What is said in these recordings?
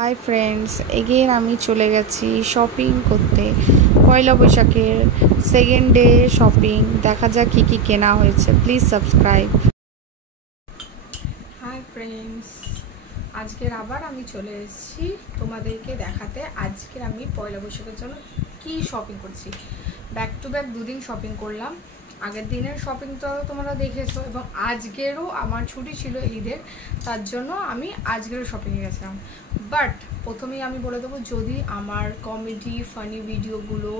Hi friends, again আমি চলে গেছি শপিং করতে। পয়লা বৈশাখের সেকেন্ড ডে শপিং। দেখা যাক কী কী কেনা হয়েছে। Please subscribe. হাই ফ্রেন্ডস, আজকের আবার আমি চলে এসেছি তোমাদেরকে দেখাতে। আজকের আমি পয়লা বৈশাখের জন্য কি শপিং করছি। ব্যাক টু ব্যাক দুদিন শপিং করলাম। আগের দিনের শপিং তো তোমরা দেখেছো, এবং আজকেরও আমার ছুটি ছিল ঈদের, তার জন্য আমি আজকেরও শপিংয়ে গেছিলাম। বাট প্রথমেই আমি বলে দেবো, যদি আমার কমেডি ফানি ভিডিওগুলো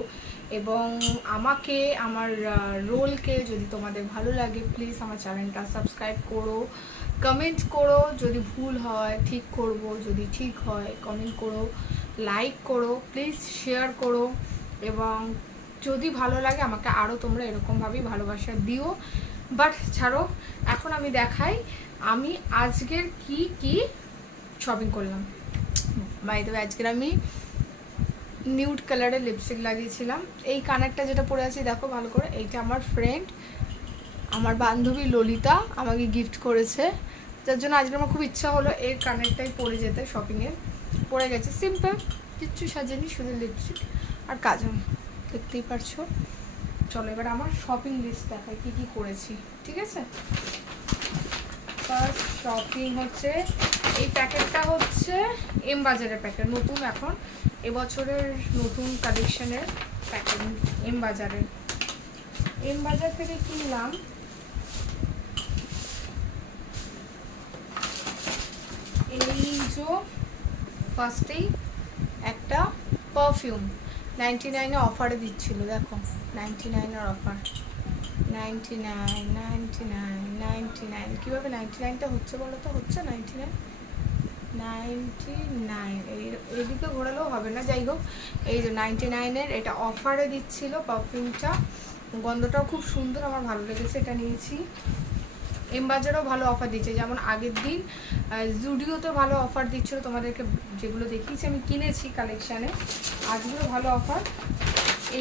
এবং আমাকে আমার রোলকে যদি তোমাদের ভালো লাগে, প্লিজ আমার চ্যানেলটা সাবস্ক্রাইব করো, কমেন্ট করো। যদি ভুল হয় ঠিক করব, যদি ঠিক হয় কমেন্ট করো, লাইক করো, প্লিজ শেয়ার করো, এবং যদি ভালো লাগে আমাকে আরও তোমরা এরকমভাবেই ভালোবাসা দিও। বাট ছাড়ো, এখন আমি দেখাই আমি আজকের কি কি শপিং করলাম। বাই দ্য ওয়ে, আজকের আমি নিউড কালারের লিপস্টিক লাগিয়েছিলাম। এই কানেরটা যেটা পরে আছি দেখো ভালো করে, এইটা আমার ফ্রেন্ড, আমার বান্ধবী ললিতা আমাকে গিফট করেছে, যার জন্য আজকে আমার খুব ইচ্ছা হলো এই কানেরটাই পরে যেতে। শপিংয়ে পরে গেছে, সিম্পল, কিচ্ছু সাজেনি, শুধু লিপস্টিক আর কাজল, দেখতেই পারছো। চলো এবার আমার শপিং লিস্ট দেখাই কী কী করেছি, ঠিক আছে। ফার্স্ট শপিং হচ্ছে এই প্যাকেটটা, হচ্ছে এম বাজারের প্যাকেট, নতুন এখন এবছরের নতুন কালেকশনের প্যাকেট এম বাজারের। এম বাজার থেকে কিনলাম এই যে ফার্স্টেই একটা পারফিউম 99-এ অফারে দিচ্ছিল, দেখো 99-এর অফার। 99 কীভাবে 99টা হচ্ছে বলো তো? হচ্ছে 99 এইদিকে ঘোরালেও হবে না, যাই হোক। এই যে 99-এর এটা অফারে দিচ্ছিল পারফিউমটা, গন্ধটাও খুব সুন্দর, আমার ভালো লেগেছে, এটা নিয়েছি। এম বাজারও ভালো অফার দিচ্ছে, যেমন আগের দিন জুডিওতে ভালো অফার দিচ্ছিলো, তোমাদেরকে যেগুলো দেখিয়েছি আমি কিনেছি কালেকশানে, আজকেও ভালো অফার।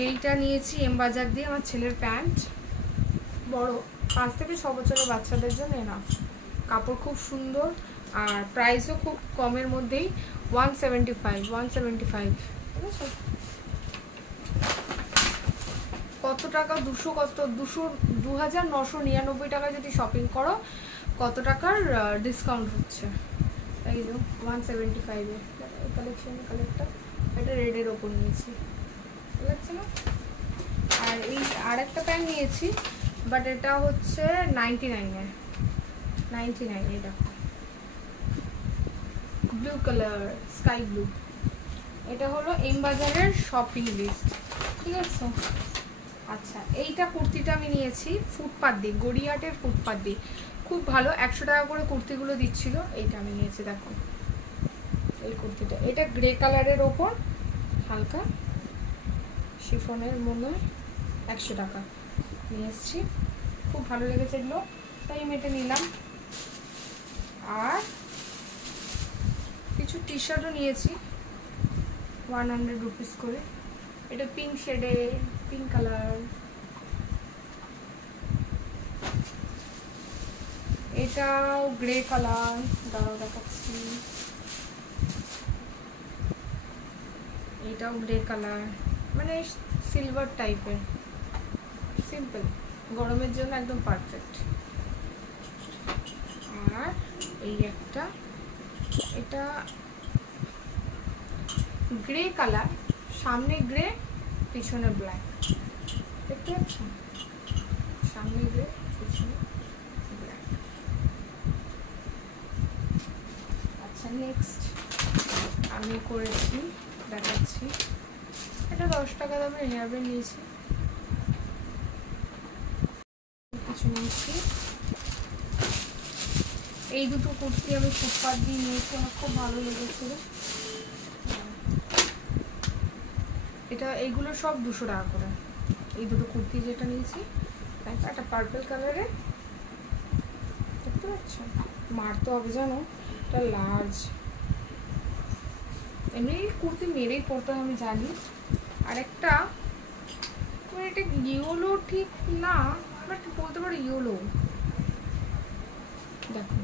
এইটা নিয়েছি এম বাজার দিয়ে, আমার ছেলের প্যান্ট, বড় 5 থেকে 6 বছরের বাচ্চাদের জন্য না। কাপড় খুব সুন্দর আর প্রাইসও খুব কমের মধ্যেই, 175 ঠিক আছে। কত টাকা? 2,999 টাকা যদি শপিং করো, কত টাকার ডিসকাউন্ট হচ্ছে। এই যে 175-এ কালেকটা, এটা রেডের ওপর নিয়েছি, বুঝতে পারছি না। আর এই আরেকটা প্যান্ট নিয়েছি, বাট এটা হচ্ছে 99-এর, 99 এটা ব্লু কালার, স্কাই ব্লু। এটা হলো এম বাজারের শপিং লিস্ট, ঠিক আছে। আচ্ছা, এইটা কুর্তিটা আমি নিয়েছি ফুটপাত দিয়ে, গড়িয়াহাটের ফুটপাত দিয়ে, খুব ভালো, 100 টাকা করে কুর্তিগুলো দিচ্ছিল। এইটা আমি নিয়েছি, দেখো এই কুর্তিটা, এটা গ্রে কালারের ওপর হালকা শিফনের, মনে হয় 100 টাকা নিয়ে এসেছি, খুব ভালো লেগেছে এগুলো, তাই আমি এটা নিলাম। আর কিছু টি শার্টও নিয়েছি 100 রুপিস করে। এটা পিঙ্ক শেডে, পিঙ্ক কালার। এটাও গ্রে কালার, দাঁড়াও দেখাচ্ছি। এটাও গ্রে কালার, মানে সিলভার টাইপের, সিম্পল, গরমের জন্য একদম পারফেক্ট। আর এই একটা, এটা গ্রে কালার, সামনে গ্রে পিছনে ব্ল্যাক, দেখতে পাচ্ছ, সামনে গ্রে পিছনে ব্ল্যাক। আচ্ছা, নেক্সট আমি করেছি, দেখাচ্ছি। এটা 10 টাকা দামের হেয়ারব্যান্ড নিয়েছি, কিছু নিয়েছি। এই দুটো কুর্তি আমি ফুটপাত দিয়ে নিয়েছি, আমার খুব ভালো লেগেছিল। এটা এইগুলো সব 200 টাকা করে। এই দুটো কুর্তি যেটা নিয়েছি, একটা পার্পল কালারের, দেখতে পাচ্ছ, মারতে হবে জানো, এটা লার্জ, এমনি কুর্তি মেরেই পরতে আমি জানি। আরেকটা, এটা ইয়েলো ঠিক না, বাট বলতে পারো ইয়েলো, দেখো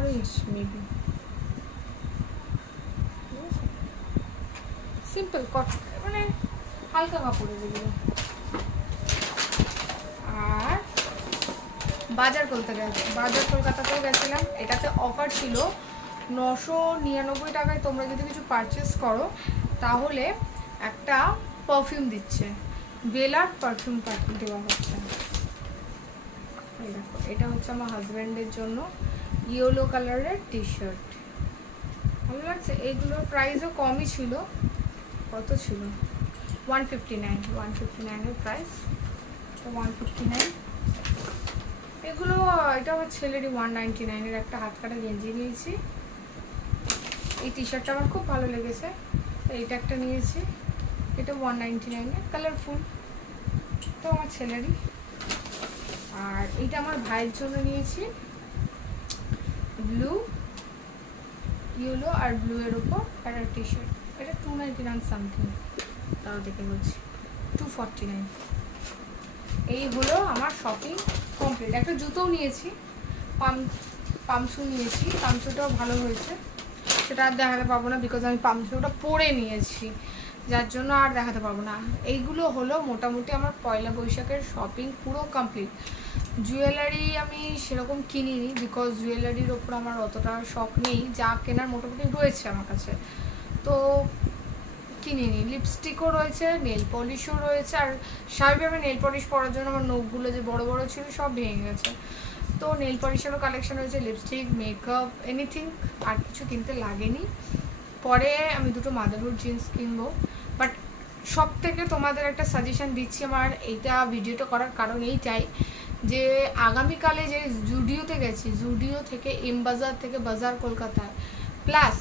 অরেঞ্জ মেবি, সিম্পল কটন, মানে হালকা কাপড়ের এগুলো। আর বাজার কলকাতাতেও গেছিলাম, এটাতে অফার ছিল 999 টাকায়। তোমরা যদি কিছু পারচেস করো তাহলে একটা পারফিউম দিচ্ছে, বেলার পারফিউম দেওয়া হচ্ছে। দেখো এটা হচ্ছে আমার হাজব্যান্ডের জন্য ইয়েলো কালারের টি শার্ট, ভালো লাগছে। এইগুলোর প্রাইসও কমই ছিল, কত ছিল 159 প্রাইস, তো 159। এগুলো এটা আমার ছেলেরই 199 একটা হাত কাটা গেঞ্জি নিয়েছি। এই টি শার্টটা আমার খুব ভালো লেগেছে, তো এইটা একটা নিয়েছি, এটা 199 কালারফুল, তো আমার ছেলেরই। আর এইটা আমার ভাইয়ের জন্য নিয়েছি, ব্লু, ইয়েলো আর ব্লু এর উপর একটা টি শার্ট, এটা 299 সামথিং, তাও দেখে বলছি 249। এই হলো আমার শপিং কমপ্লিট। একটা জুতোও নিয়েছি, পামশু নিয়েছি, পামশুটাও ভালো হয়েছে, সেটা আর দেখাতে পারবো না বিকজ আমি পামশুটা পরে নিয়েছি, যার জন্য আর দেখাতে পারবো না। এইগুলো হলো মোটামুটি আমার পয়লা বৈশাখের শপিং পুরো কমপ্লিট। জুয়েলারি আমি সেরকম কিনিনি বিকজ জুয়েলারির ওপর আমার অতটা শখ নেই, যা কেনার মোটামুটি রয়েছে আমার কাছে তো কিনিনি। লিপস্টিকও রয়েছে, নেল পলিশও রয়েছে, আর স্বাভাবিকভাবে নেল পলিশ পরার জন্য আমার নখগুলো যে বড় বড় ছিল সব ভেঙে গেছে, তো নেল পলিশেরও কালেকশন রয়েছে, লিপস্টিক, মেকআপ, এনিথিং, আর কিছু কিনতে লাগেনি। পরে আমি দুটো মাদারহুড জিন্স কিনবো, বাট সব থেকে তোমাদের একটা সাজেশন দিচ্ছি, আমার এইটা ভিডিওটা করার কারণ এইটাই যে আগামীকালে যে জুডিওতে গেছি, জুডিও থেকে এম বাজার থেকে বাজার কলকাতায় প্লাস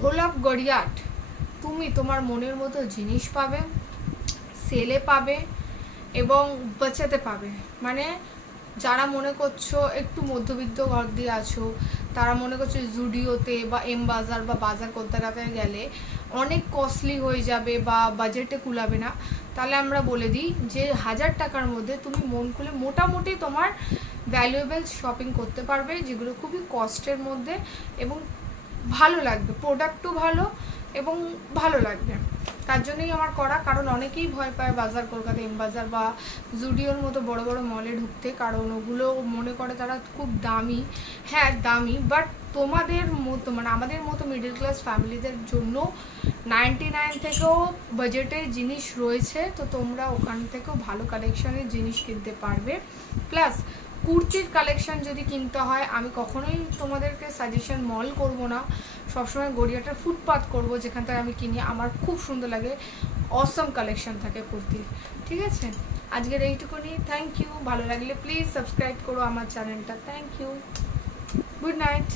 হোল অফ গড়িয়াহাট, তুমি তোমার মনের মতো জিনিস পাবে, সেলে পাবে এবং বাঁচাতে পাবে। মানে যারা মনে করছো একটু মধ্যবিত্ত ঘর দিয়ে আছো, তারা মনে করছো জুডিওতে বা এম বাজার বা বাজার কলকাতায় গেলে অনেক কস্টলি হয়ে যাবে বা বাজেটে কুলাবে না, তাহলে আমরা বলে দিই যে 1000 টাকার মধ্যে তুমি মন খুলে মোটামুটি তোমার ভ্যালুয়েবল শপিং করতে পারবে, যেগুলো খুবই কস্টের মধ্যে এবং ভালো লাগবে, প্রোডাক্টও ভালো এবং ভালো লাগবে। তার জন্যই আমার করা, কারণ অনেকেই ভয় পায় বাজার কলকাতা এম বাজার বা জুডিওর মতো বড় বড় মলে ঢুকতে, কারণ ওগুলো মনে করে তারা খুব দামি। হ্যাঁ দামি, বাট তোমাদের মতো মানে আমাদের মতো মিডল ক্লাস ফ্যামিলিদের জন্য 99 থেকেও বাজেটের জিনিস রয়েছে, তো তোমরা ওখান থেকেও ভালো কালেকশনের জিনিস কিনতে পারবে। প্লাস কুর্তির কালেকশন যদি কিনতে হয়, আমি কখনোই তোমাদেরকে সাজেশন মল করব না, সবসময় গড়িয়াহাটের ফুটপাথ করব, যেখান থেকে আমি কিনি, আমার খুব সুন্দর লাগে, অসম কালেকশন থাকে কুর্তির। ঠিক আছে, আজকের এইটুকুনি। থ্যাংক ইউ, ভালো লাগলে প্লিজ সাবস্ক্রাইব করো আমার চ্যানেলটা। Thank you, good night.